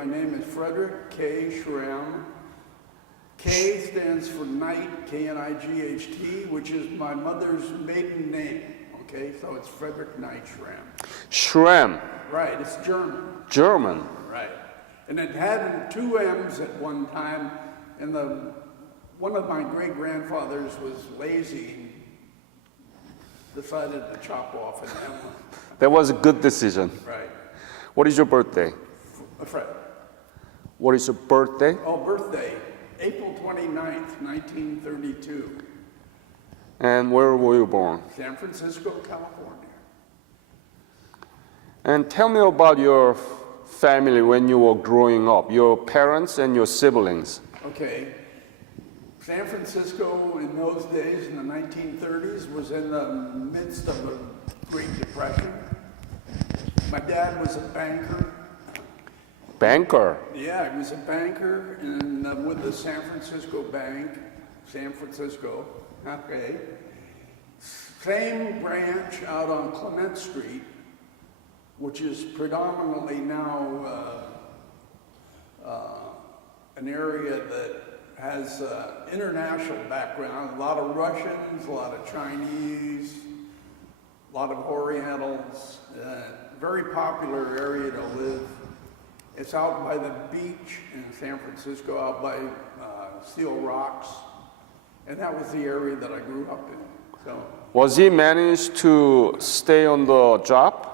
My name is Frederick Schram. K stands for Knight, K-N-I-G-H-T, which is my mother's maiden name. Okay, so it's Frederick Knight Schram. Schram. Right, it's German. German. Right. And it had two M's at one time, and one of my great-grandfathers was lazy and decided to chop off an M. That was a good decision. Right. What is your birthday? Fred. What is your birthday? Oh, birthday, April 29th, 1932. And where were you born? San Francisco, California. And tell me about your family when you were growing up, your parents and your siblings. Okay. San Francisco in those days, in the 1930s, was in the midst of a Great Depression. My dad was a banker. Banker? Yeah, he was a banker with the San Francisco Bank, San Francisco. Okay. Same branch out on Clement Street, which is predominantly now an area that has international background, a lot of Russians, a lot of Chinese, a lot of Orientals, very popular area to live. It's out by the beach in San Francisco, out by Steel Rocks, and that was the area that I grew up in. So, was he managed to stay on the job?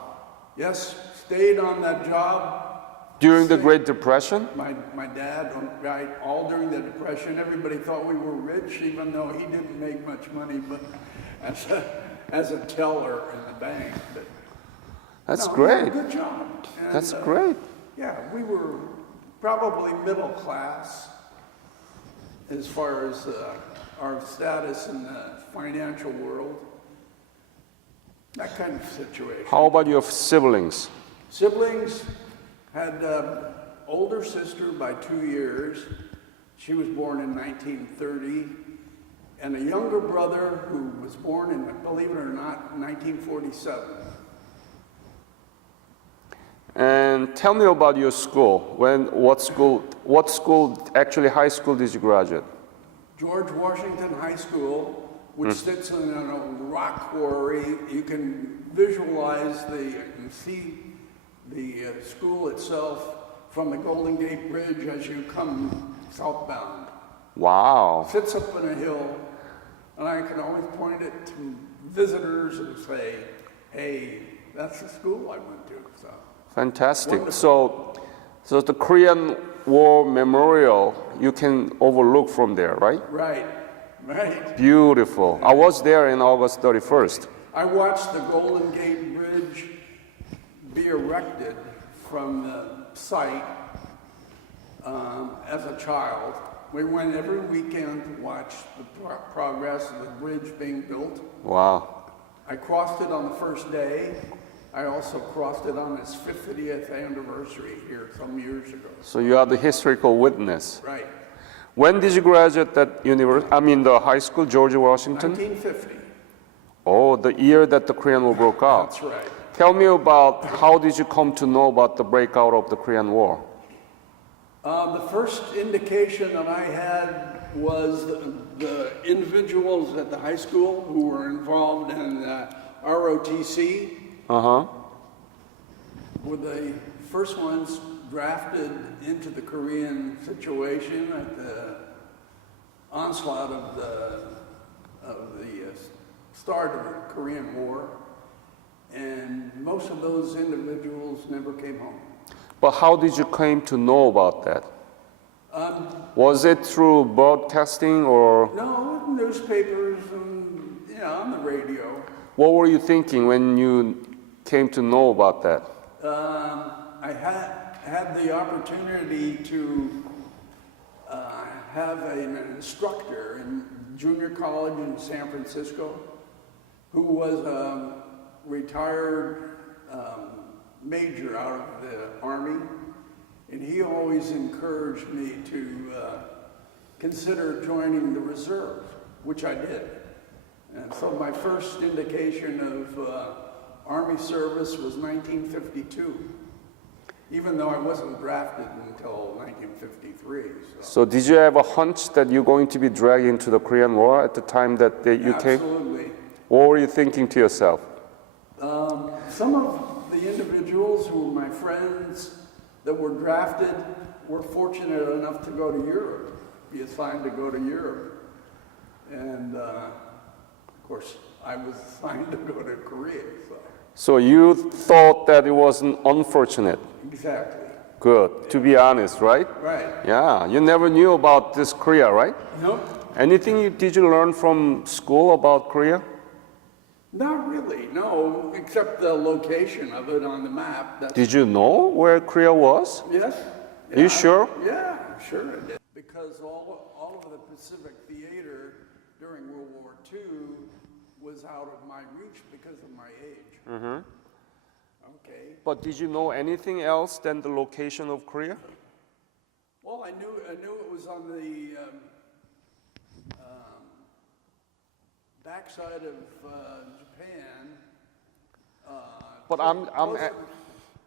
Yes, stayed on that job. During the Great Depression? My dad, right, all during the Depression, everybody thought we were rich, even though he didn't make much money, but as a teller in the bank. But, that's no, great. Good job. And, that's great. Yeah, we were probably middle class as far as our status in the financial world. That kind of situation. How about your siblings? Siblings had older sister by 2 years. She was born in 1930. And a younger brother who was born in, believe it or not, 1947. And tell me about your school. What school, actually high school did you graduate? George Washington High School, which sits in a rock quarry. You can visualize and see the school itself from the Golden Gate Bridge as you come southbound. Wow. Sits up in a hill, and I can always point it to visitors and say, hey, that's the school I went to. So. Fantastic. Wonderful. So the Korean War Memorial, you can overlook from there, right? Right, right. Beautiful. I was there in August 31st. I watched the Golden Gate Bridge be erected from the site as a child. We went every weekend to watch the progress of the bridge being built. Wow. I crossed it on the first day. I also crossed it on its 50th anniversary here some years ago. So you are the historical witness. Right. When did you graduate that the high school, George Washington? 1950. Oh, the year that the Korean War broke out. That's right. Tell me about how did you come to know about the breakout of the Korean War? The first indication that I had was the individuals at the high school who were involved in ROTC. Were the first ones drafted into the Korean situation at the onslaught of the start of the Korean War, and most of those individuals never came home. But how did you come to know about that? Was it through broadcasting or? No, newspapers and on the radio. What were you thinking when you came to know about that? I had the opportunity to have an instructor in junior college in San Francisco who was a retired major out of the Army, and he always encouraged me to consider joining the reserve, which I did. And so my first indication of Army service was 1952. even though I wasn't drafted until 1953. So did you have a hunch that you're going to be dragged into the Korean War at the time that you came? Absolutely. What were you thinking to yourself? Some of the individuals who were my friends that were drafted were fortunate enough to go to Europe, be assigned to go to Europe. And of course, I was assigned to go to Korea. So you thought that it was unfortunate. Exactly. Good. To be honest, right? Right. Yeah. You never knew about this Korea, right? Nope. Anything did you learn from school about Korea? Not really, no, except the location of it on the map. Did you know where Korea was? Yes. Are you sure? Yeah, sure I did. Because all of the Pacific theater during World War II was out of my reach because of my age. Mm-hmm. Okay. But did you know anything else than the location of Korea? Well, I knew it was on the backside of Japan. But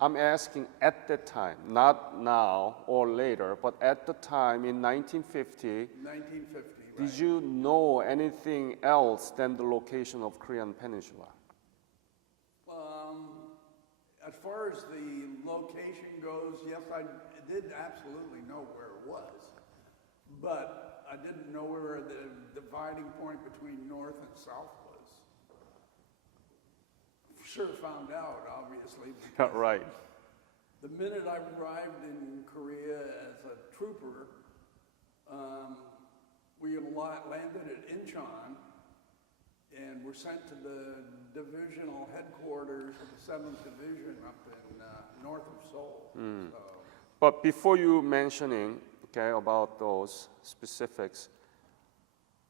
I'm asking at the time, not now or later, but at the time in 1950. 1950. Did Right. you know anything else than the location of Korean Peninsula? As far as the location goes, yes, I did absolutely know where it was, but I didn't know where the dividing point between north and south was. Sure found out, obviously. Right. The minute I arrived in Korea as a trooper, we landed at Incheon and were sent to the divisional headquarters of the 7th Division up in north of Seoul. So, But before you mentioning, okay, about those specifics,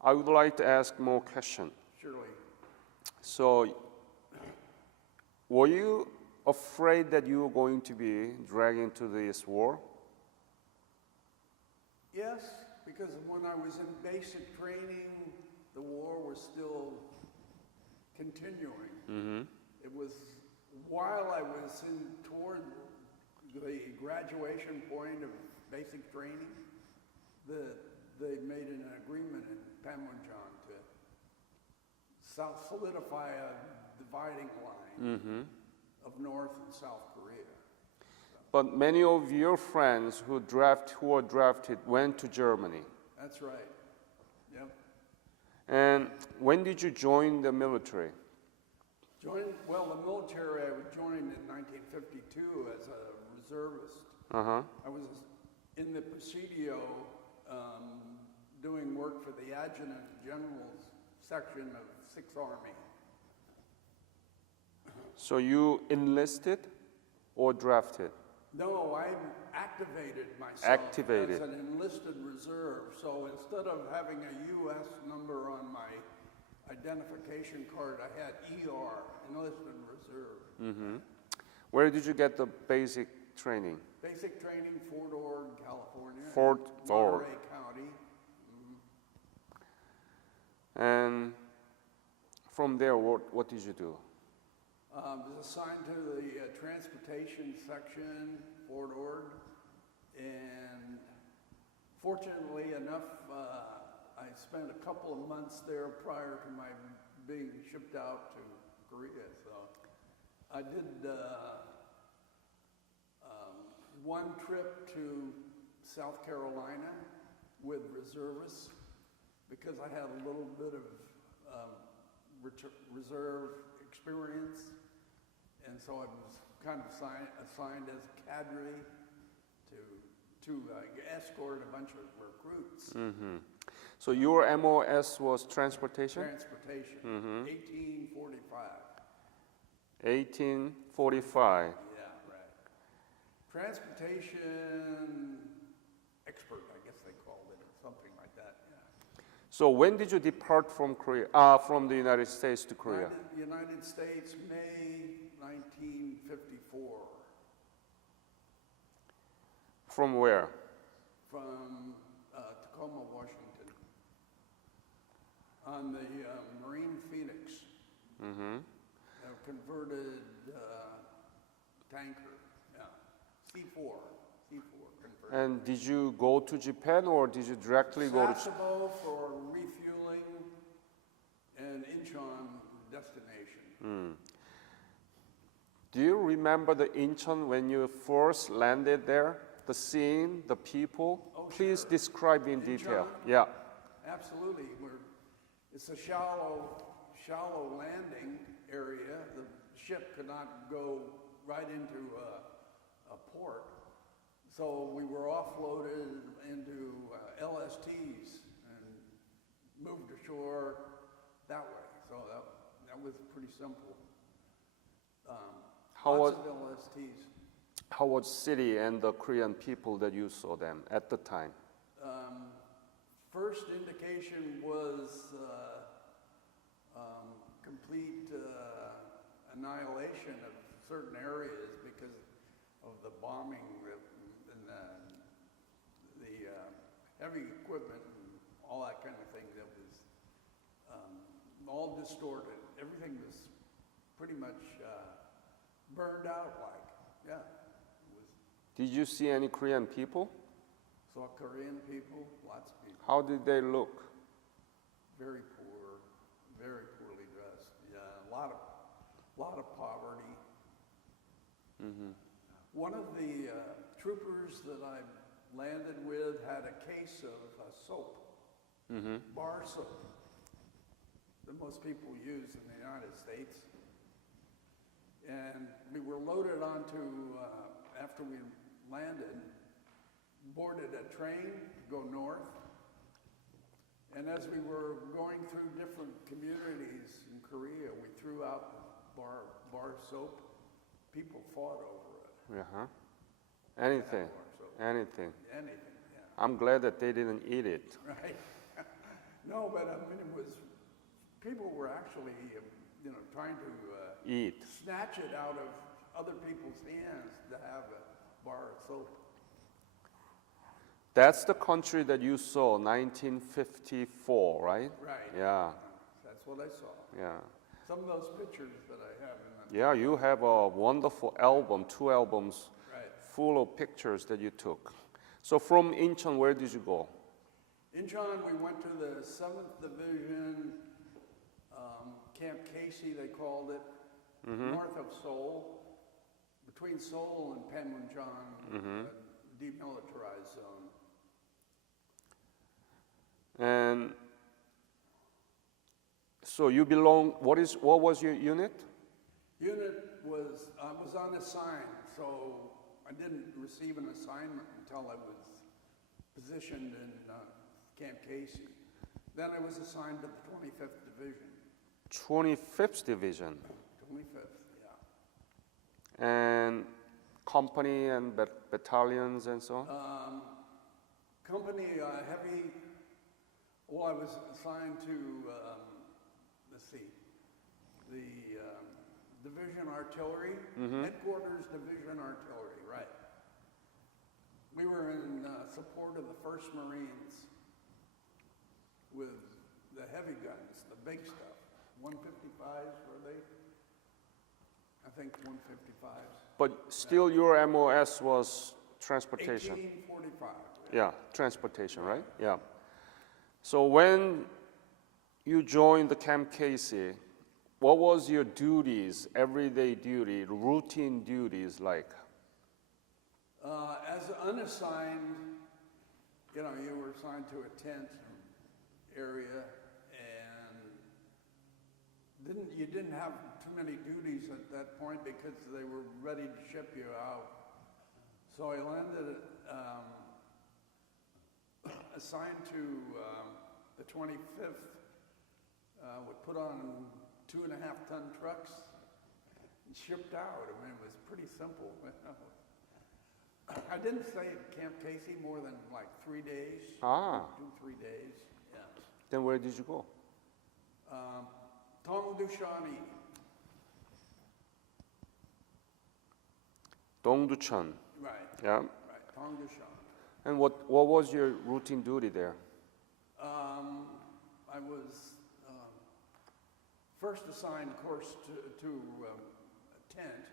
I would like to ask more question. surely. So, were you afraid that you were going to be dragged into this war? Yes, because when I was in basic training, the war was still continuing. Mm-hmm. It was while I was toward the graduation point of basic training that they made an agreement in Panmunjom to solidify a dividing line of North and South Korea. But many of your friends who were drafted went to Germany. That's right. Yep. And when did you join the military? The military I joined in 1952 as a reservist. Uh-huh. I was in the Presidio doing work for the Adjutant General's section of 6th Army. So you enlisted or drafted? No, I activated myself Activated. as an enlisted reserve. So instead of having a U.S. number on my identification card, I had ER, enlisted reserve. Mm-hmm. Where did you get the basic training? Basic training, Fort Ord, California. Fort Ord. Monterey County. And from there, what did you do? Was assigned to the transportation section, Fort Ord, and fortunately enough, I spent a couple of months there prior to my being shipped out to Korea. So I did one trip to South Carolina with reservists because I had a little bit of reserve experience, and so I was kind of assigned as cadre to escort a bunch of recruits. Mm-hmm. So your MOS was transportation? Transportation, 1845. 1845. Yeah, right. Transportation expert, I guess they called it, or something like that. Yeah. So when did you depart from Korea, from the United States to Korea? United States, May 1954. From where? From Tacoma, Washington, on the Marine Phoenix, Mm-hmm. a converted tanker, yeah, C4 converter. And did you go to Japan or did you directly go to? Sasebo for refueling and Incheon destination. Do you remember the Incheon when you first landed there? The scene, the people? Oh, Please sure. describe in detail. Incheon? Yeah. Absolutely. It's a shallow landing area. The ship could not go right into a port. So we were offloaded into LSTs and moved ashore that way. So that was pretty simple. Lots of LSTs. How was city and the Korean people that you saw them at the time? First indication was complete annihilation of certain areas because of the bombing and the heavy equipment and all that kind of thing that was all distorted. Everything was pretty much burned out like, yeah. Did you see any Korean people? Saw Korean people, lots of people. How did they look? Very poor, very poorly dressed. Yeah, a lot of poverty. One of the troopers that I landed with had a case of soap, bar soap, that most people use in the United States. And we were loaded onto, after we landed, boarded a train to go north. And as we were going through different communities in Korea, we threw out bar soap. People fought over it. Anything, Bar soap. anything. Anything, yeah. I'm glad that they didn't eat it. Right? No, but I mean, people were actually, trying to Eat. snatch it out of other people's hands to have a bar of soap. That's the country that you saw, 1954, right? Right. Yeah, That's what I saw. yeah. Some of those pictures that I have in the Yeah, you have a wonderful album, 2 albums, right. full of pictures that you took. So from Incheon, where did you go? Incheon, we went to the 7th Division, Camp Casey, they called it, north of Seoul, between Seoul and Panmunjom, demilitarized zone. And so you belong, what was your unit? Unit was, I was unassigned, so I didn't receive an assignment until I was positioned in Camp Casey. Then I was assigned to the 25th Division. 25th Division. 25th, yeah. And company and battalions and so on? Company heavy, well, I was assigned to, let's see, the Division Artillery, Headquarters Division Artillery, right. We were in support of the 1st Marines with the heavy guns, the big stuff. 155s were they? I think 155s. But still your MOS was transportation. 1845. Yeah, transportation, right? Yeah. So when you joined the Camp Casey, what was your duties, everyday duty, routine duties like? As unassigned, you were assigned to a tent area, and you didn't have too many duties at that point because they were ready to ship you out. So I landed assigned to the 25th. We put on 2.5-ton trucks and shipped out. I mean, it was pretty simple. I didn't stay at Camp Casey more than like 3 days. 2-3 days. Yeah. Then where did you go? Dongdushani. Dongducheon. Right. Yeah. Right. Dongdushani. And what was your routine duty there? I was first assigned, of course, to a tent,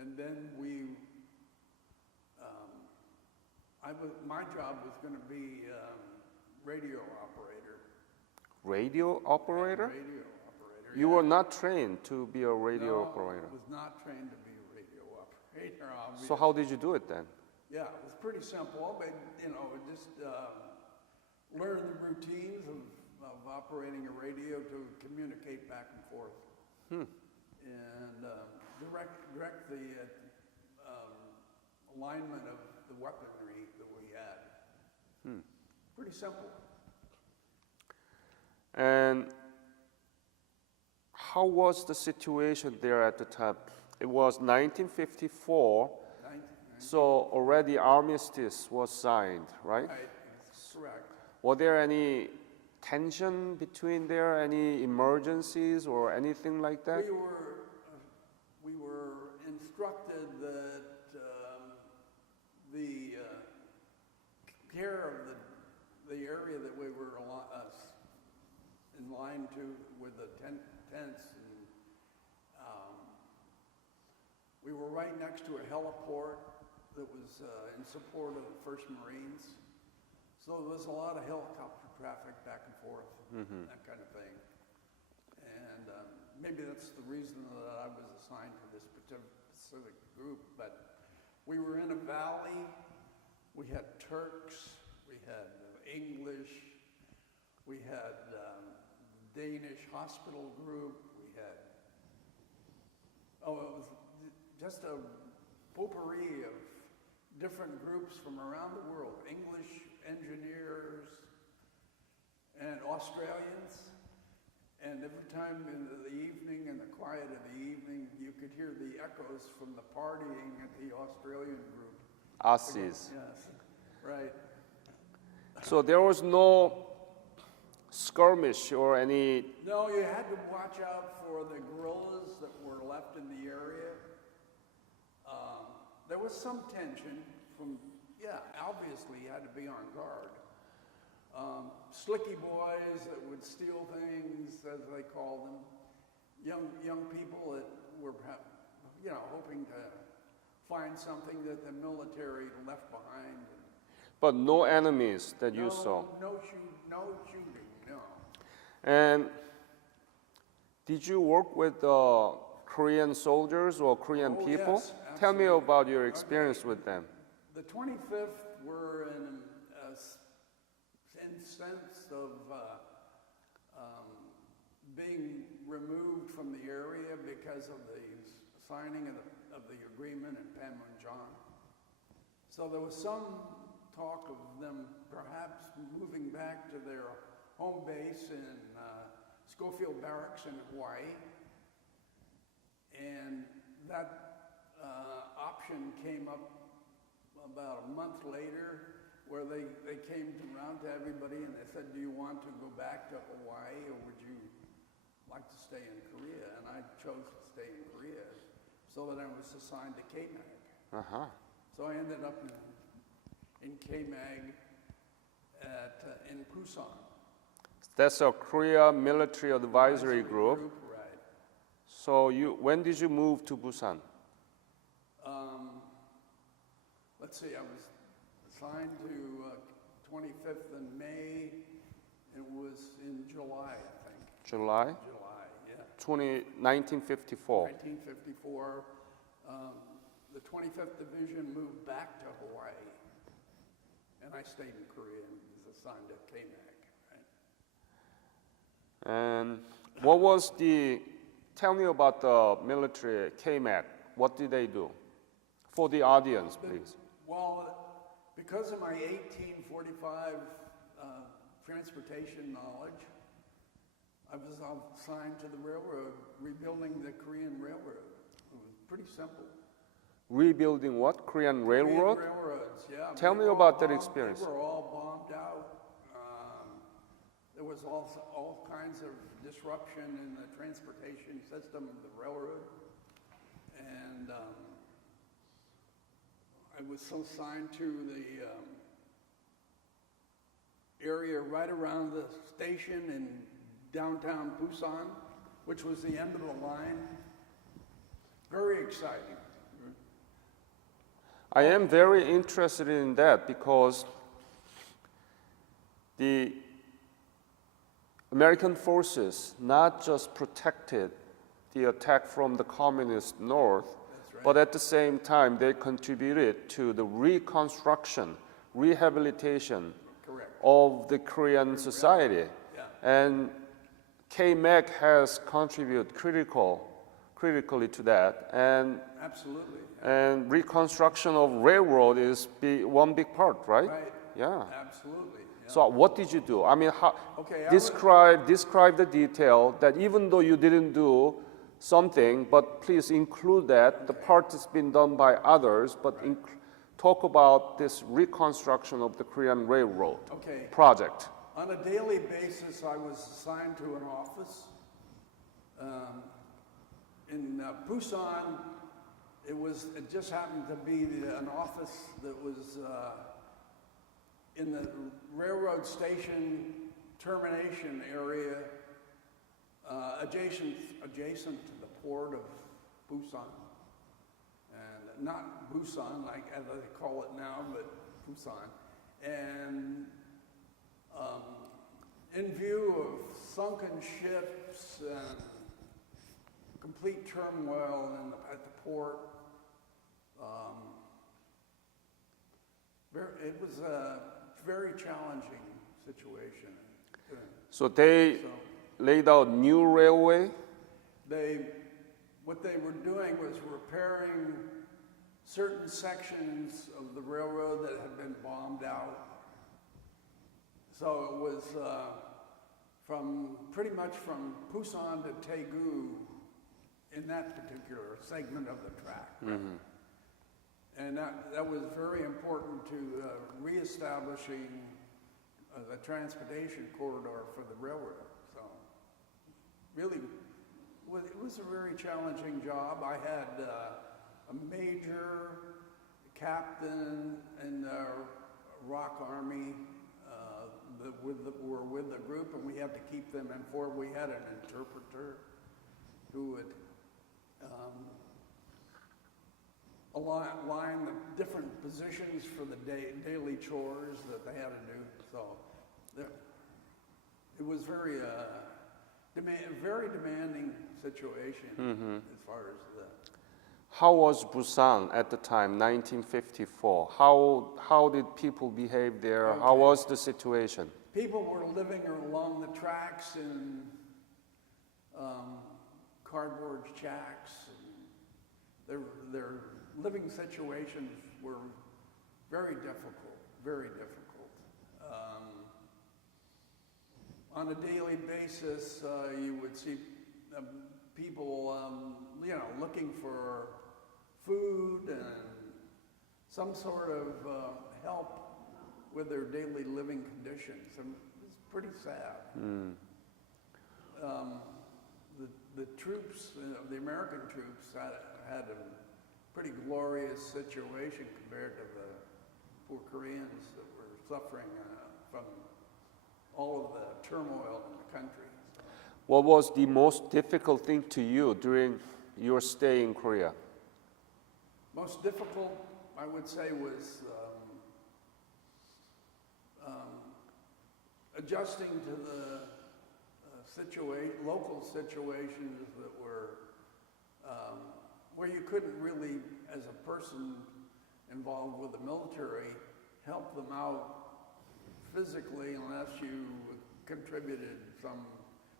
and then we my job was going to be radio operator. Radio operator? Radio operator. You yeah. were not trained to be a radio operator. I was not trained to be a radio operator. Obviously. So how did you do it then? Yeah, it was pretty simple, but just learn the routines of operating a radio to communicate back and forth, and direct the alignment of the weaponry that we had. Pretty simple. And how was the situation there at the time? It was 1954, so already armistice was signed, right? Right, correct. Were there any tension between there, any emergencies or anything like that? We were instructed that the care of the area that we were in line to with the tents, and we were right next to a heliport that was in support of the 1st Marines. So there was a lot of helicopter traffic back and forth, that kind of thing. And maybe that's the reason that I was assigned to this specific group. But we were in a valley. We had Turks. We had English. We had Danish hospital group. We had, it was just a potpourri of different groups from around the world. English engineers and Australians. And every time in the evening, in the quiet of the evening, you could hear the echoes from the partying at the Australian group. Aussies. Yes, right. So there was no skirmish or any... No, you had to watch out for the guerrillas that were left in the area. There was some tension from, obviously you had to be on guard. Slicky boys that would steal things, as they called them. Young people that were, hoping to find something that the military left behind. But no enemies that you saw? No shooting, no. And did you work with Korean soldiers or Korean people? Yes, Tell me about your experience with them. The 25th were in sense of being removed from the area because of the signing of the agreement in Panmunjom. So there was some talk of them perhaps moving back to their home base in Schofield Barracks in Hawaii. And that option came up about a month later, where they came around to everybody and they said, do you want to go back to Hawaii or would you like to stay in Korea? And I chose to stay in Korea, so that I was assigned to KMAG. So I ended up in KMAG in Busan. That's a Korea Military Advisory Group. Right. So when did you move to Busan? Let's see, I was assigned to 25th in May. It was in July, I think. July? July, yeah. 1954. 1954. The 25th Division moved back to Hawaii, and I stayed in Korea and was assigned to KMAG. Right? And what was tell me about the military KMAG. What did they do? For the audience, please. Well, because of my 1845 transportation knowledge, I was assigned to the railroad, rebuilding the Korean railroad. It was pretty simple. Rebuilding what? Korean railroad? Korean railroads, yeah. Tell me about that experience. They were all bombed out. There was all kinds of disruption in the transportation system of the railroad. And I was assigned to the area right around the station in downtown Busan, which was the end of the line. Very exciting. I am very interested in that because the American forces not just protected the attack from the communist north, Right. but at the same time they contributed to the reconstruction, rehabilitation Correct. of the Korean society. Yeah. And KMEC has contributed critically to that. And Absolutely. and reconstruction of railroad is one big part, right? Right. Yeah. Absolutely. Yeah. So what did you do? I mean, Okay, I describe the detail that even though you didn't do something, but please include that the part has been done by others, but talk about this reconstruction of the Korean railroad project. On a daily basis, I was assigned to an office. In Busan, it just happened to be an office that was in the railroad station termination area, adjacent to the port of Busan. And not Busan, like as they call it now, but Busan. And in view of sunken ships and complete turmoil at the port, it was a very challenging situation. So they laid out new railway. What they were doing was repairing certain sections of the railroad that had been bombed out. So it was pretty much from Busan to Daegu in that particular segment of the track. Mm-hmm. And that was very important to reestablishing the transportation corridor for the railroad. So really, it was a very challenging job. I had a major, captain in the ROC Army that were with the group, and we had to keep them informed. We had an interpreter who would align the different positions for the daily chores that they had to do. So it was very demanding situation as far as that. How was Busan at the time, 1954? How did people behave there? Okay. How was the situation? People were living along the tracks in cardboard shacks. Their living situations were very difficult, very difficult. On a daily basis, you would see people, looking for food and some sort of help with their daily living conditions. And it's pretty sad. The troops, the American troops, had a pretty glorious situation compared to the poor Koreans that were suffering from all of the turmoil in the country. So. What was the most difficult thing to you during your stay in Korea? Most difficult, I would say, was adjusting to the local situations that were where you couldn't really, as a person involved with the military, help them out physically unless you contributed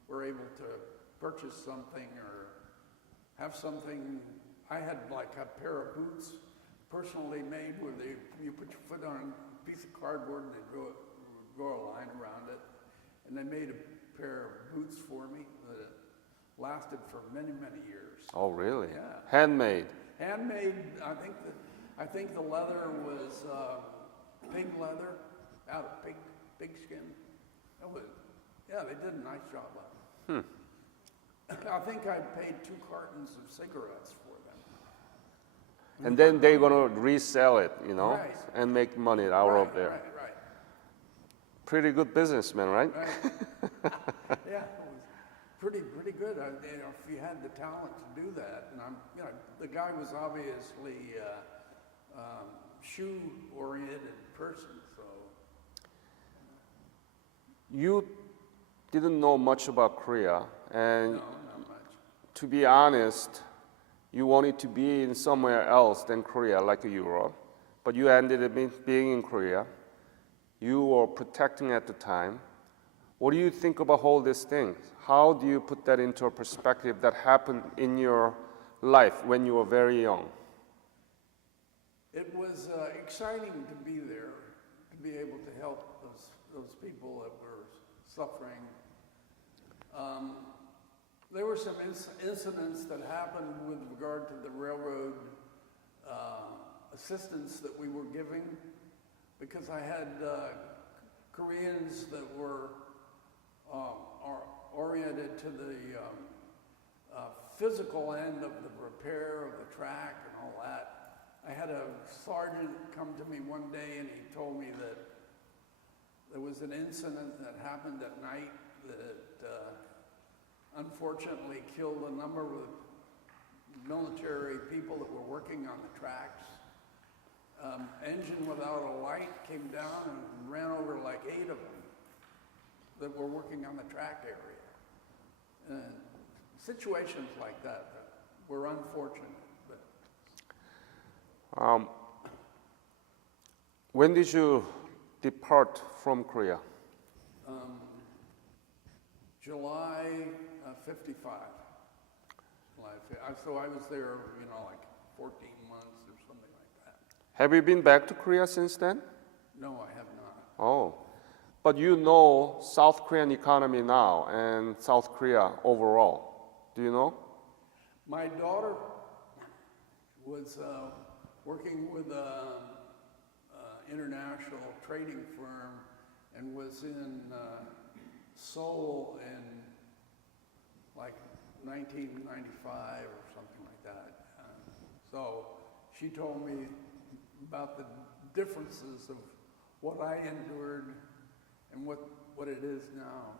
were able to purchase something or have something. I had like a pair of boots personally made where you put your foot on a piece of cardboard and they draw a line around it. And they made a pair of boots for me that lasted for many, many years. Oh, really? Yeah. Handmade? Handmade, I think the leather was pig leather, out of pig skin. They did a nice job of it. I think I paid 2 cartons of cigarettes for them. And then they're going to resell it, Right. and make money out of there. Right. Pretty good businessman, right? Right. Yeah, it was pretty good. If you had the talent to do that, and the guy was obviously shoe-oriented person, so You didn't know much about Korea, and no, not much. to be honest, you wanted to be in somewhere else than Korea, like Europe, but you ended up being in Korea. You were protecting at the time. What do you think about all these things? How do you put that into a perspective that happened in your life when you were very young? It was exciting to be there, to be able to help those people that were suffering. There were some incidents that happened with regard to the railroad assistance that we were giving, because I had Koreans that were oriented to the physical end of the repair of the track and all that. I had a sergeant come to me one day and he told me that there was an incident that happened at night that unfortunately killed a number of military people that were working on the tracks. Engine without a light came down and ran over like 8 of them that were working on the track area. And situations like that were unfortunate. But when did you depart from Korea? July 55. So I was there, like 14 months or something like that. Have you been back to Korea since then? No, I have not. Oh, but you know South Korean economy now and South Korea overall. Do you know? My daughter was working with an international trading firm and was in Seoul in like 1995 or something like that. So she told me about the differences of what I endured and what it is now.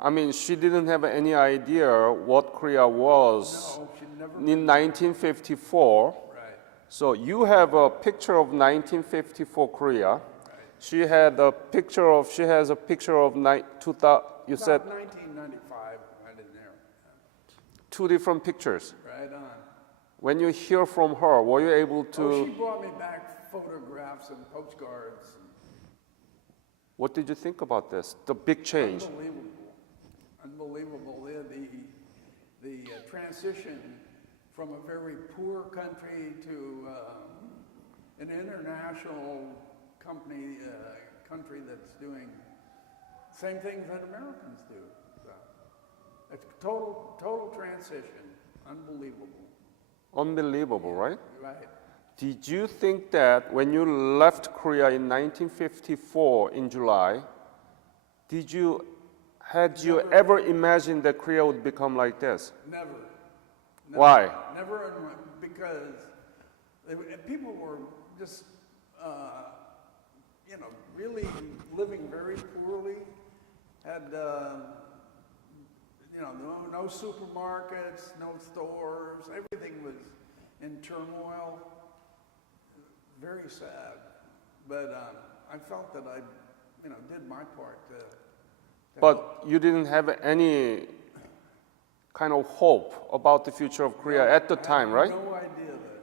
I mean, she didn't have any idea what Korea was No, she never. in 1954. Right. So you have a picture of 1954 Korea. Right. She has a picture of 2000. You said 1995, right in there. two different pictures. Right on. When you hear from her, were you able to? Oh, she brought me back photographs and postcards. What did you think about this? The big change. Unbelievable. The transition from a very poor country to an international country that's doing same things that Americans do. So it's total transition. Unbelievable. Unbelievable, right? Right. Did you think that when you left Korea in 1954 in July, had you ever imagined that Korea would become like this? Never. Why? Never, because people were just, really living very poorly. Had, no supermarkets, no stores. Everything was in turmoil. Very sad. But I felt that I, did my part to But you didn't have any kind of hope about the future of Korea at the time, right? No idea that,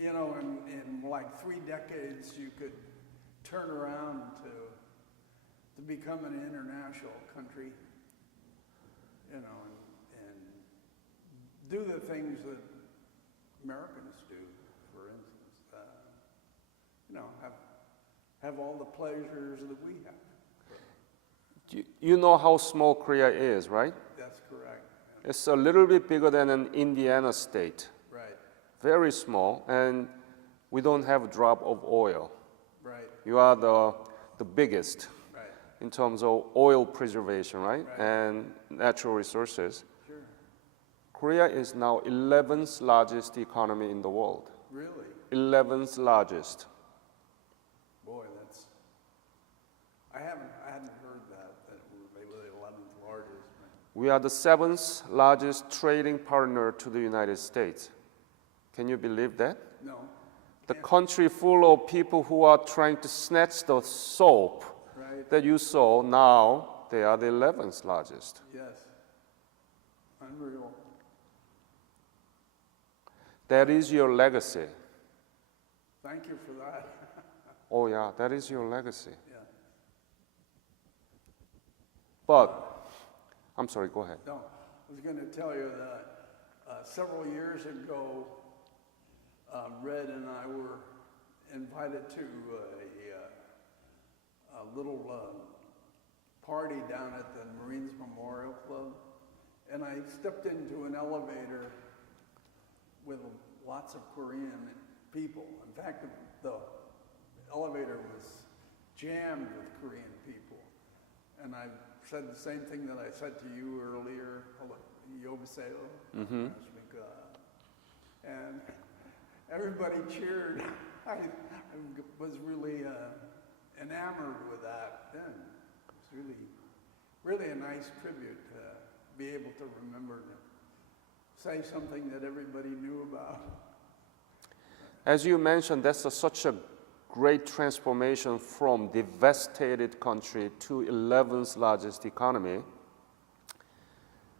in like 3 decades you could turn around to become an international country, and do the things that Americans do, for instance, have all the pleasures that we have. You know how small Korea is, right? That's correct. It's a little bit bigger than an Indiana state. Right. Very small, and we don't have a drop of oil. Right. You are the biggest Right. in terms of oil preservation, right? Right. And natural resources. Sure. Korea is now 11th largest economy in the world. Really? 11th largest. Boy, I hadn't heard that they were the 11th largest. We are the 7th largest trading partner to the United States. Can you believe that? No. The country full of people who are trying to snatch the soap Right. that you saw, now they are the 11th largest. Yes. Unreal. That is your legacy. Thank you for that. Oh yeah, that is your legacy. Yeah. But, I'm sorry, go ahead. No, I was going to tell you that several years ago, Red and I were invited to a little party down at the Marines Memorial Club, and I stepped into an elevator with lots of Korean people. In fact, the elevator was jammed with Korean people, and I said the same thing that I said to you earlier, Yobaseo, and everybody cheered. I was really enamored with that then. It was really a nice tribute to be able to remember to say something that everybody knew about. As you mentioned, that's such a great transformation from devastated country to 11th largest economy.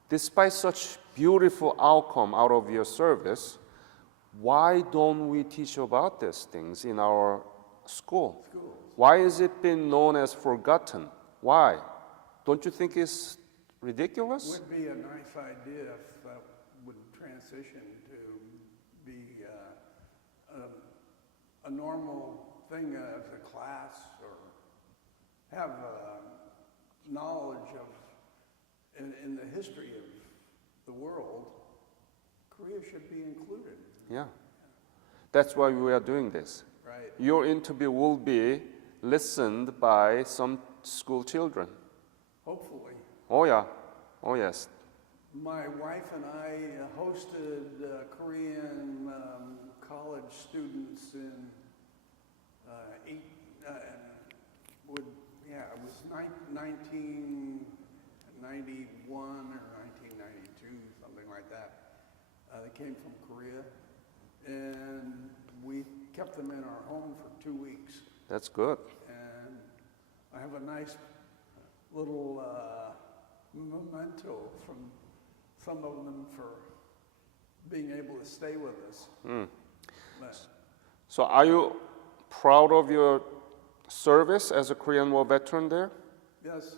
Despite such beautiful outcome out of your service, why don't we teach about these things in our school? Schools. Why is it been known as forgotten? Why? Don't you think it's It ridiculous? would be a nice idea if that would transition to be a normal thing as a class, or have knowledge of, in the history of the world. Korea should be included. Yeah. That's why we are doing this. Right. Your interview will be listened by some school children. Hopefully. Oh yeah. Oh yes. My wife and I hosted Korean college students in it was 1991 or 1992, something like that. They came from Korea, and we kept them in our home for 2 weeks. That's good. And I have a nice little memento from some of them for being able to stay with us. But So are you proud of your service as a Korean War veteran there? yes,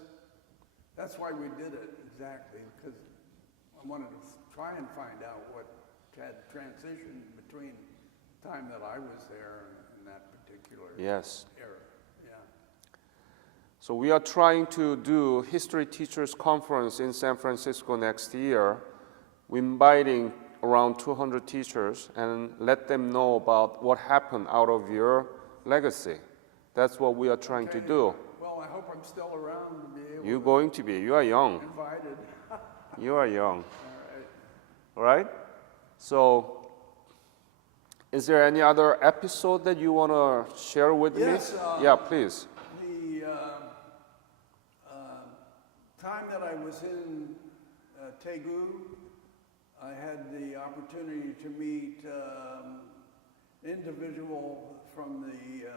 that's why we did it, exactly, because I wanted to try and find out what had transitioned between the time that I was there and that particular Yes. era. Yeah. So we are trying to do History Teachers Conference in San Francisco next year. We're inviting around 200 teachers and let them know about what happened out of your legacy. That's what we are trying to Okay. do. Well, I hope I'm still around to be able You're to going to be. You are young. be invited. You are young. All right. All right? So, is there any other episode that you want to share with Yes, me? Yeah, please. The time that I was in Daegu, I had the opportunity to meet individual from the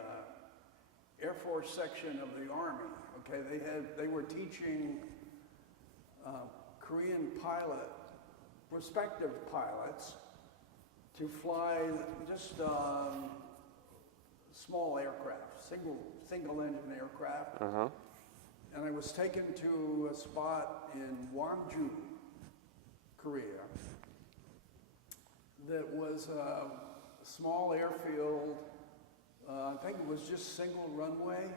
Air Force section of the Army. Okay, they were teaching Korean prospective pilots to fly just small aircraft, single engine aircraft. Uh-huh. And I was taken to a spot in Wonju, Korea, that was a small airfield. I think it was just single runway.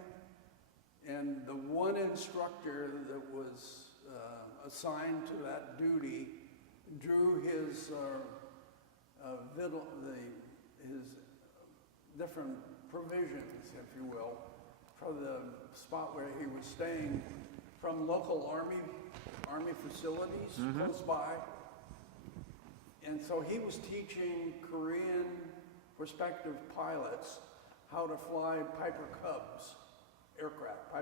And the one instructor that was assigned to that duty drew his his different provisions, if you will, for the spot where he was staying from local army facilities close by. And so he was teaching Korean prospective pilots how to fly Piper Cubs aircraft.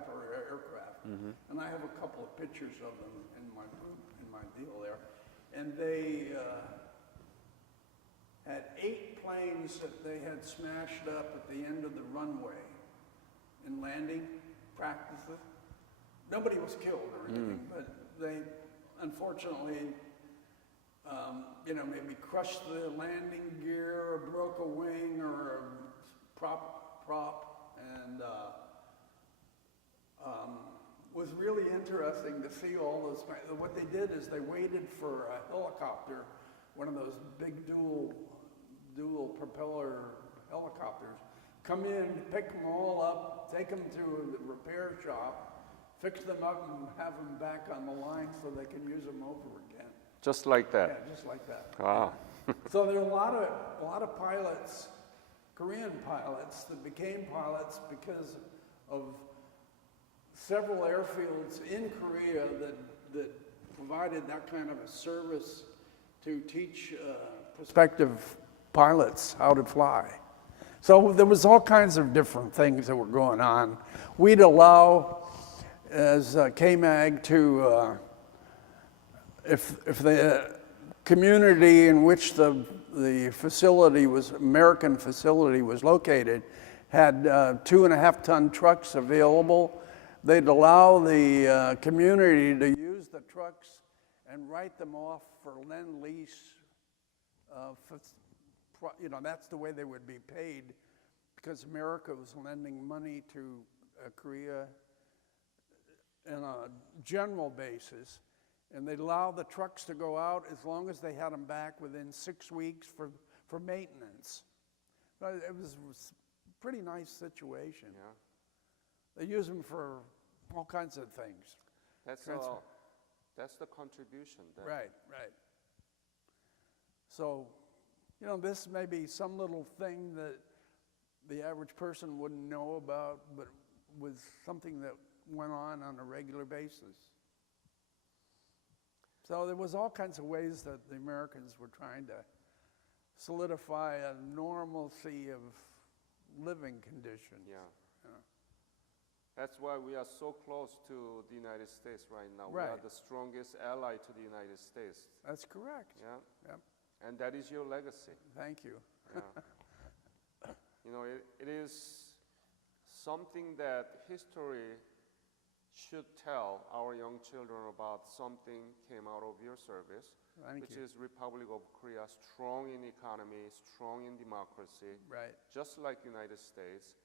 And I have a couple of pictures of them in my deal there. And they had 8 planes that they had smashed up at the end of the runway in landing practices. Nobody was killed or anything, but they unfortunately, maybe crushed the landing gear or broke a wing or a prop, and was really interesting to see all those. What they did is they waited for a helicopter, one of those big dual propeller helicopters, come in, pick them all up, take them to the repair shop, fix them up, and have them back on the line so they can use them over again. Just like that. Yeah, just like that. Wow. So there are a lot of pilots, Korean pilots, that became pilots because of several airfields in Korea that provided that kind of a service to teach prospective pilots how to fly. So there was all kinds of different things that were going on. We'd allow, as KMAG, to if the community in which the facility was, American facility was located, had 2.5-ton trucks available, they'd allow the community to use the trucks and write them off for lend-lease. That's the way they would be paid, because America was lending money to Korea on a general basis. And they'd allow the trucks to go out as long as they had them back within 6 weeks for maintenance. But it was a pretty nice situation. Yeah. They use them for all kinds of things. That's the contribution. Right. So, this may be some little thing that the average person wouldn't know about, but was something that went on a regular basis. So there was all kinds of ways that the Americans were trying to solidify a normalcy of living conditions. Yeah. That's why we are so close to the United States right now. Right. We are the strongest ally to the United States. That's correct. Yeah. Yep. And that is your legacy. Thank you. Yeah. It is something that history should tell our young children about. Something came out of your service, which is Republic of Korea, strong in economy, strong in democracy, Right. just like United States.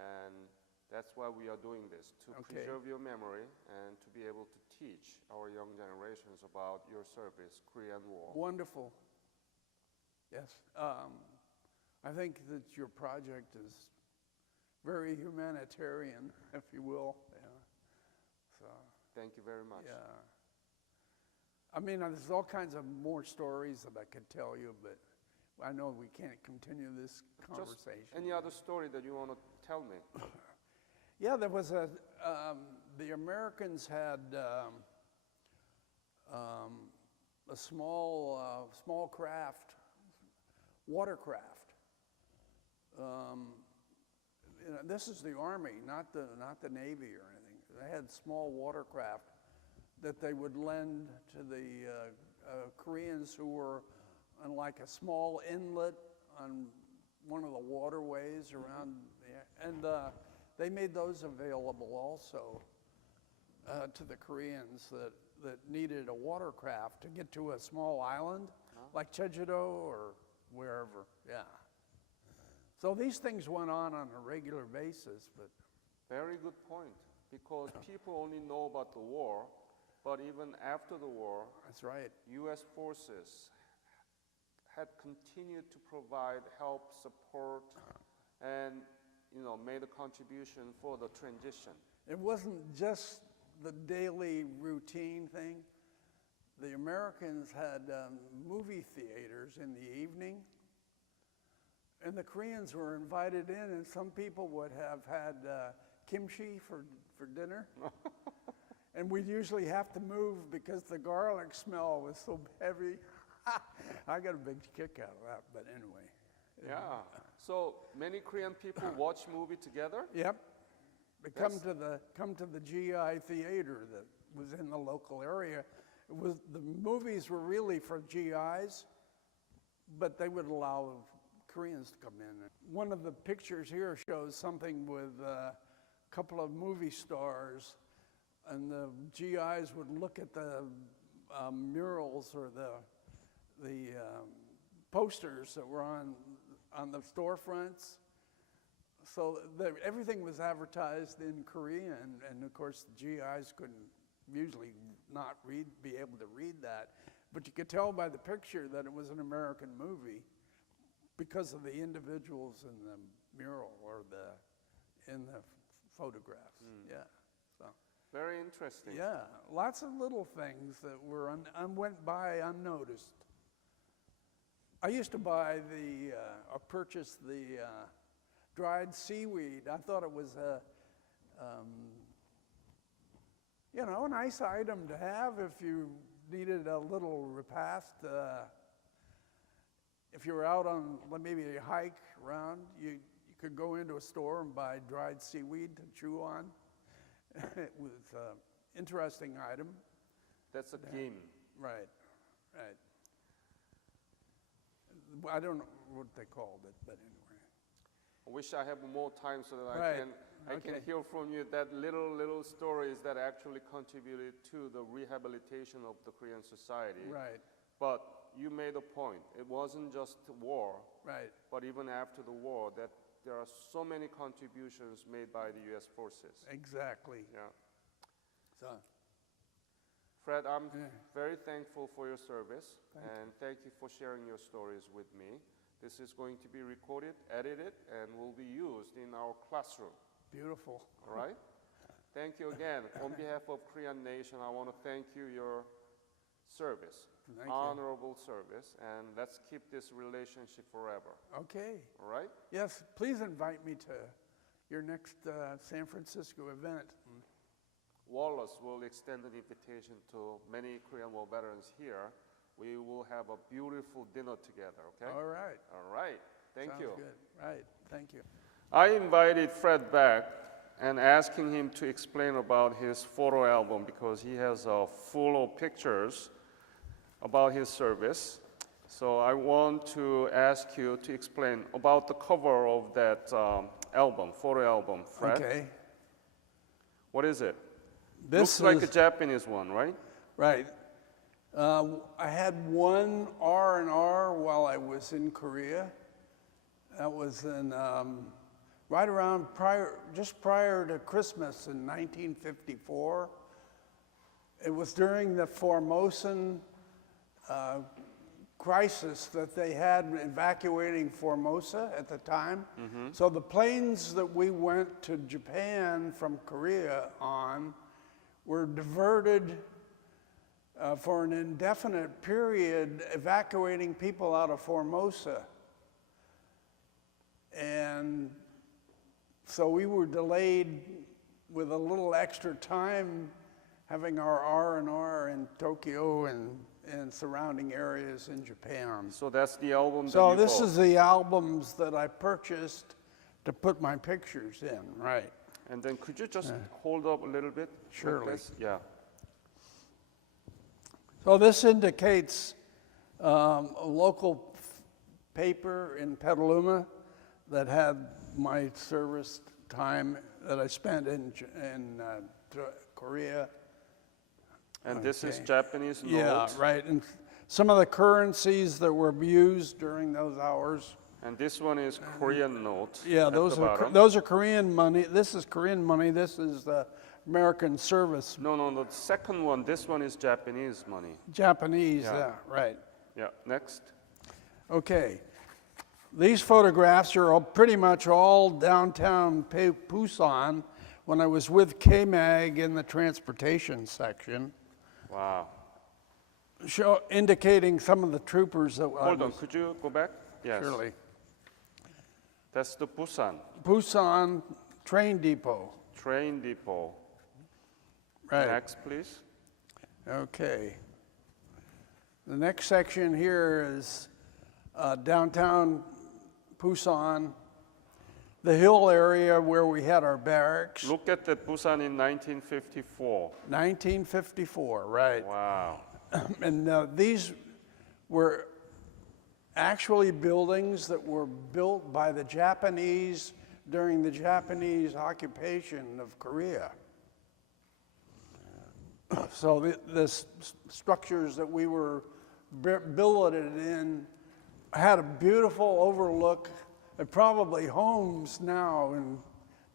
And that's why we are doing this, to preserve your memory and to be able to teach our young generations about your service, Korean War. Wonderful. Yes. I think that your project is very humanitarian, if you will. Yeah. So. Thank you very much. Yeah. I mean, there's all kinds of more stories that I could tell you, but I know we can't continue this conversation. Just any other story that you want to tell me? Yeah, there was the Americans had a small craft, watercraft. This is the Army, not the Navy or anything. They had small watercraft that they would lend to the Koreans who were on like a small inlet on one of the waterways around there. And they made those available also to the Koreans that needed a watercraft to get to a small island like Jeju-do or wherever, yeah. So these things went on a regular basis, but. Very good point, because people only know about the war, but even after the war, That's right. U.S. forces had continued to provide help, support, and made a contribution for the transition. It wasn't just the daily routine thing. The Americans had movie theaters in the evening, and the Koreans were invited in, and some people would have had kimchi for dinner. And we'd usually have to move because the garlic smell was so heavy. I got a big kick out of that, but anyway. Yeah. So many Korean people watch movie together? Yep. They come to the GI theater that was in the local area. The movies were really for GIs, but they would allow Koreans to come in. One of the pictures here shows something with a couple of movie stars, and the GIs would look at the murals or the posters that were on the storefronts. So everything was advertised in Korean, and of course the GIs couldn't usually not be able to read that. But you could tell by the picture that it was an American movie because of the individuals in the mural or in the photographs. Yeah. So. Very interesting. Yeah, lots of little things that were went by unnoticed. I used to buy or purchase the dried seaweed. I thought it was a nice item to have if you needed a little repast. If you were out on maybe a hike around, you could go into a store and buy dried seaweed to chew on. It was an interesting item. That's a game. Right. I don't know what they called it, but anyway. I wish I had more time so that Right. I can hear from you that little stories that actually contributed to the rehabilitation of the Korean society. Right. But you made a point. It wasn't just war, Right. but even after the war, that there are so many contributions made by the U.S. forces. Exactly. Yeah. So. Fred, I'm Yeah. very thankful for your service, Thank and thank you for sharing your stories with me. This is going to be recorded, edited, and will be used in our classroom. Beautiful. All right? Thank you again. On behalf of Korean Nation, I want to thank you your service, Thank you. honorable service, and let's keep this relationship forever. Okay. All right? Yes, please invite me to your next San Francisco event. Wallace will extend an invitation to many Korean War veterans here. We will have a beautiful dinner together, okay? All right. All right. Thank Sounds you. good. Right. Thank you. I invited Fred back and asking him to explain about his photo album because he has full of pictures about his service. So I want to ask you to explain about the cover of that album, photo album, Fred. Okay. What is it? This Looks like is a Japanese one, right? right. I had one R&R while I was in Korea. That was in right around just prior to Christmas in 1954. It was during the Formosan crisis that they had evacuating Formosa at the time. Mm-hmm. So the planes that we went to Japan from Korea on were diverted for an indefinite period, evacuating people out of Formosa. And so we were delayed with a little extra time having our R&R in Tokyo and surrounding areas in Japan. So that's the album So that you this bought. is the albums that I purchased to put my pictures in, right? And then could you just hold up a little bit? like Surely. this? Yeah. So this indicates a local paper in Petaluma that had my service time that I spent in Korea. And this is Okay. Japanese note. Yeah, right. And some of the currencies that were used during those hours. And this one is Korean note. Yeah, at those the are bottom. those are Korean money. This is Korean money. This is the American service, No, the second one, this one is Japanese money. Japanese. Yeah. Yeah, right. Yeah, next. Okay. These photographs are pretty much all downtown Busan when I was with KMAG in the transportation section, Wow. indicating some of the troopers that I Hold on, was. could you go back? Yes. Surely. That's the Busan Busan train depot. train depot. Right. Next, please. Okay. The next section here is downtown Busan, the hill area where we had our barracks. Look at the Busan in 1954. 1954, right. Wow. And these were actually buildings that were built by the Japanese during the Japanese occupation of Korea. So the structures that we were billeted in had a beautiful overlook, and probably homes now in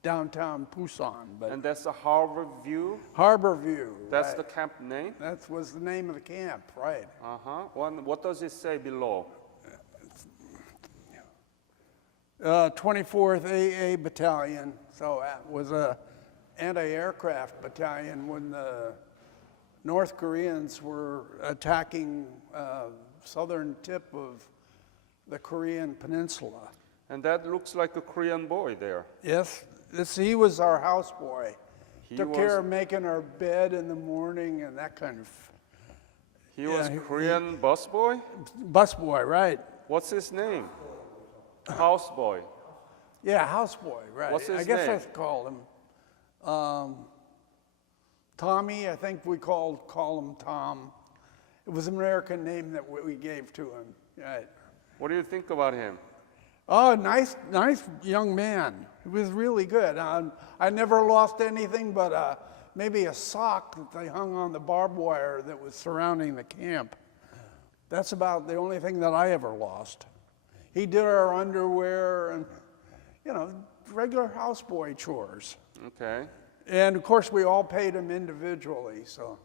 downtown Busan. But And that's the Harbor View? Harbor View. That's right. the camp name? That was the name of the camp, right. Uh-huh. What does it say below? 24th AA Battalion, so it was a anti-aircraft battalion when the North Koreans were attacking southern tip of the Korean Peninsula. And that looks like a Korean boy there. Yes, he was our houseboy. He Took was- care of making our bed in the morning and that kind of He was he- Korean busboy? busboy, right? What's his name? Houseboy. Yeah, houseboy, right. What's his I guess name? that's called him. Tommy, I think we call him Tom. It was an American name that we gave to him. Right. What do you think about him? Oh, nice young man. He was really good. I never lost anything but maybe a sock that they hung on the barbed wire that was surrounding the camp. That's about the only thing that I ever lost. He did our underwear and, regular houseboy chores. Okay. And of course, we all paid him individually. So,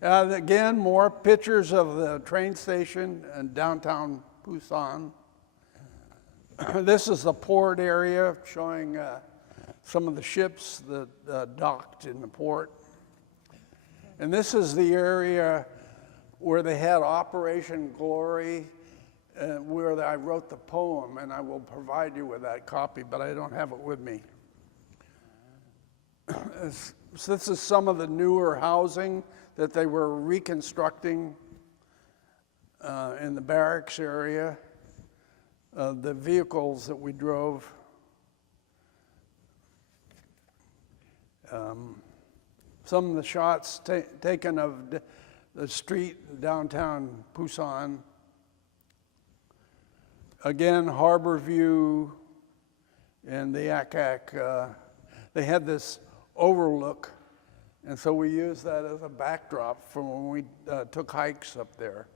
again, more pictures of the train station in downtown Busan. This is the port area showing some of the ships that docked in the port. And this is the area where they had Operation Glory, where I wrote the poem, and I will provide you with that copy, but I don't have it with me. So this is some of the newer housing that they were reconstructing in the barracks area. The vehicles that we drove. Some of the shots taken of the street downtown Busan. Again, Harbor View and the Akak. They had this overlook, and so we used that as a backdrop for when we took hikes up there.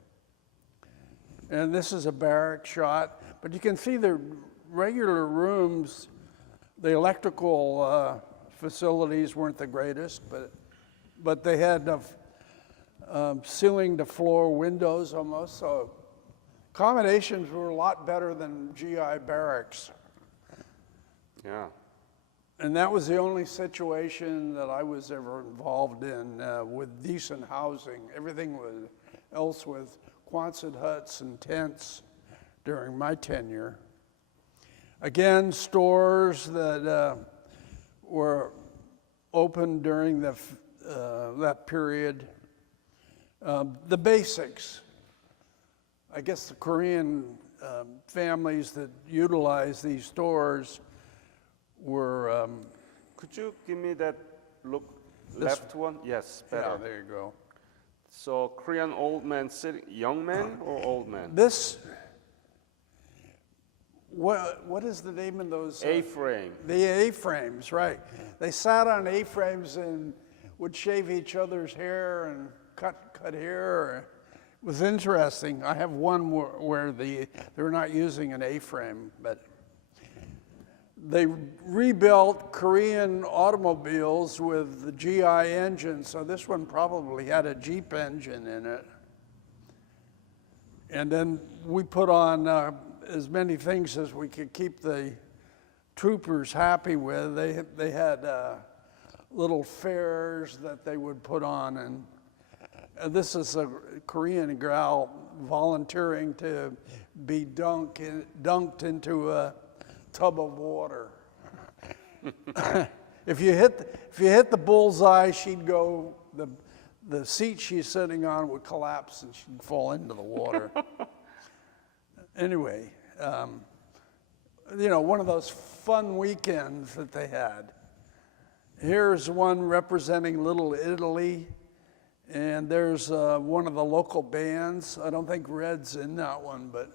And this is a barrack shot, but you can see the regular rooms, the electrical facilities weren't the greatest, but they had ceiling to floor windows almost, so accommodations were a lot better than GI barracks. Yeah. And that was the only situation that I was ever involved in with decent housing. Everything else was Quonset huts and tents during my tenure. Again, stores that were open during that period. The basics. I guess the Korean families that utilized these stores were. Could you give me that left one? Yes, better. Yeah, there you go. So Korean old man sitting, young man or old man? This. What is the name of those? A-frame. The A-frames, right. They sat on A-frames and would shave each other's hair and cut hair. It was interesting. I have one where they're not using an A-frame, but they rebuilt Korean automobiles with the GI engine, so this one probably had a Jeep engine in it. And then we put on as many things as we could keep the troopers happy with. They had little fairs that they would put on, and this is a Korean gal volunteering to be dunked into a tub of water. If you hit the bullseye, she'd go. The seat she's sitting on would collapse and she'd fall into the water. Anyway, one of those fun weekends that they had. Here's one representing Little Italy, And there's one of the local bands. I don't think Red's in that one, but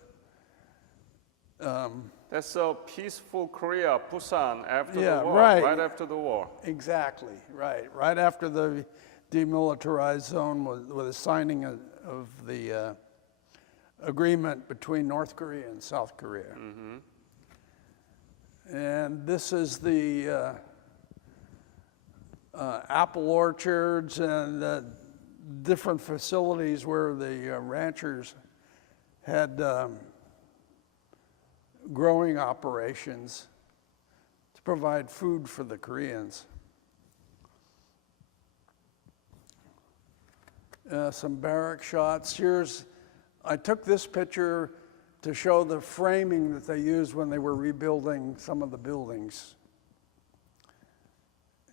That's a peaceful Korea, Busan, after Yeah, the war, right. after the war. exactly, right. Right after the demilitarized zone with the signing of the agreement between North Korea and South Korea. And this is the apple orchards and the different facilities where the ranchers had growing operations to provide food for the Koreans. Some barrack shots. I took this picture to show the framing that they used when they were rebuilding some of the buildings.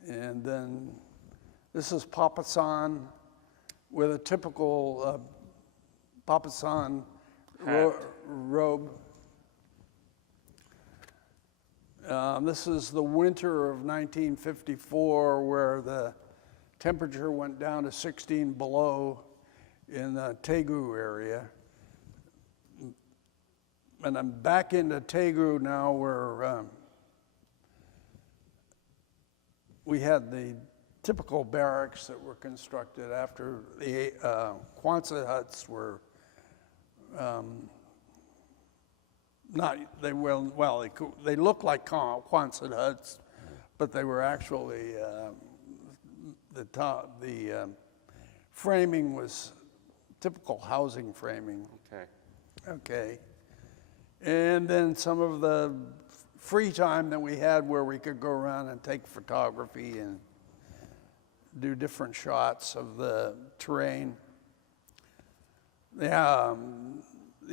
And then this is Papasan with a typical Papasan robe. This is the winter of 1954 where the temperature went down to 16 below in the Daegu area. And I'm back into Daegu now where we had the typical barracks that were constructed after the Quonset huts were they looked like Quonset huts, but they were actually the framing was typical housing framing. Okay. And then some of the free time that we had where we could go around and take photography and do different shots of the terrain. The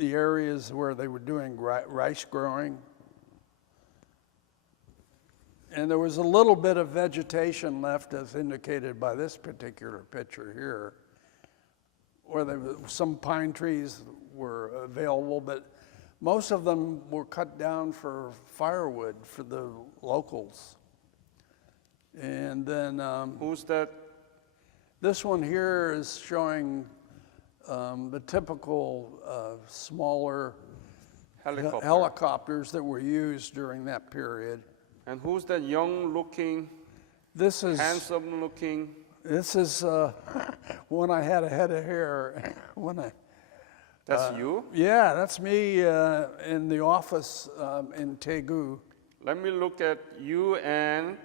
areas where they were doing rice growing. And there was a little bit of vegetation left as indicated by this particular picture here, where some pine trees were available, but most of them were cut down for firewood for the locals. And then Who's that? this one here is showing the typical smaller helicopters that were used during that period. And who's that young-looking, This is handsome-looking? This is when I had a head of hair. That's you? Yeah, that's me in the office in Daegu. Let me look at you and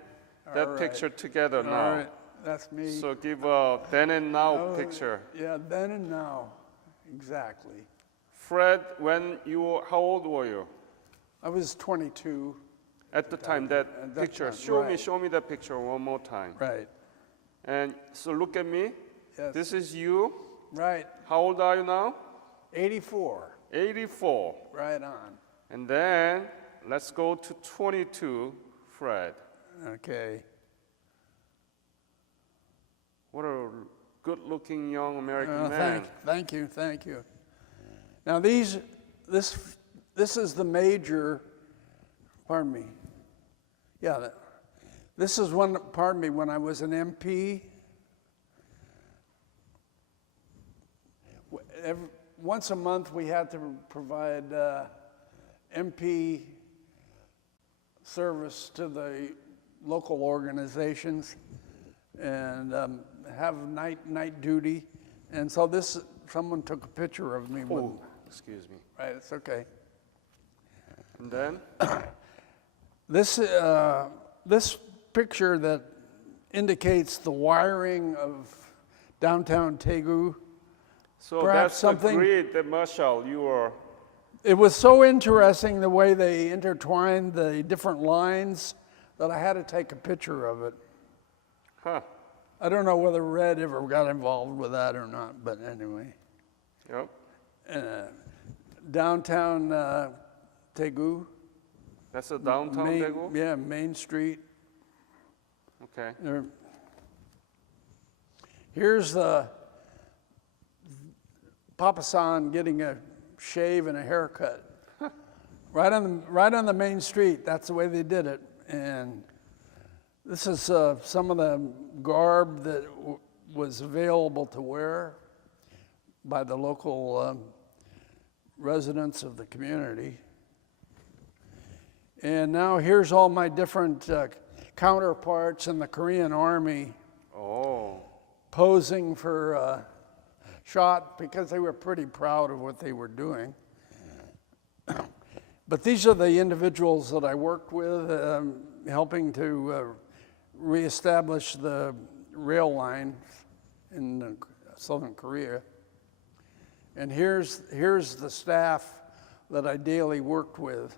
that right. picture together now. All right, that's me. So give a then and now picture. Yeah, then and now, exactly. Fred, how old were you? I was 22. At the time, that picture. time, Show me that picture one more time. Right. And so look at me. Yes. This is you. Right. How old are you now? 84. 84. Right on. And then let's go to 22, Fred. Okay. What a good-looking young American man. Thank you. Now this is the major. Pardon me. Yeah, this is when I was an MP. Once a month we had to provide MP service to the local organizations and have night duty. And so someone took a picture of me. Oh, excuse me. Right, it's okay. And then? This picture that indicates the wiring of downtown Daegu. So Perhaps that's the grid, the Marshall, you were. It was so interesting the way they intertwined the different lines that I had to take a picture of it. Huh. I don't know whether Red ever got involved with that or not, but anyway. Yep. Downtown Daegu. That's a downtown Daegu? Yeah, Main Street. Okay. Here's the Papa-san getting a shave and a haircut. right on the main street. That's the way they did it. And this is some of the garb that was available to wear by the local residents of the community. And now here's all my different counterparts in the Korean Army Oh, posing for a shot because they were pretty proud of what they were doing. But these are the individuals that I worked with, helping to reestablish the rail line in southern Korea. And here's the staff that I daily worked with.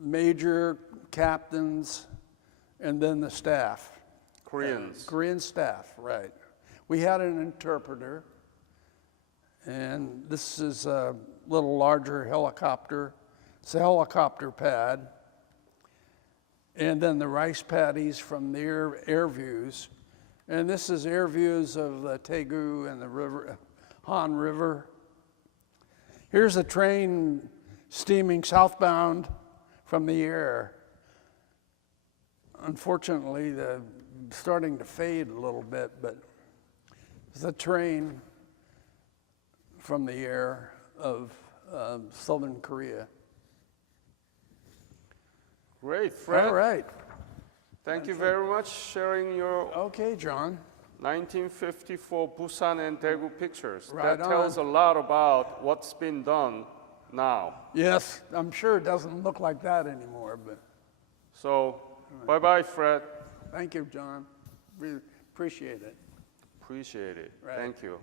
Major, captains, and then the staff. Koreans. Korean staff, right. We had an interpreter, and this is a little larger helicopter. It's a helicopter pad. And then the rice paddies from the air views. And this is air views of the Taegu and the river, Han River. Here's a train steaming southbound from the air. Unfortunately, they're starting to fade a little bit, but it's a train from the air of southern Korea. Great, Fred. All right. Thank you very much sharing your Okay, John. 1954 Busan and Daegu pictures. Right That tells a lot about what's been done now. Yes, I'm sure it doesn't look like that anymore, but So, bye-bye, Fred. thank you, John. Really appreciate it. Appreciate it. Right. Thank you.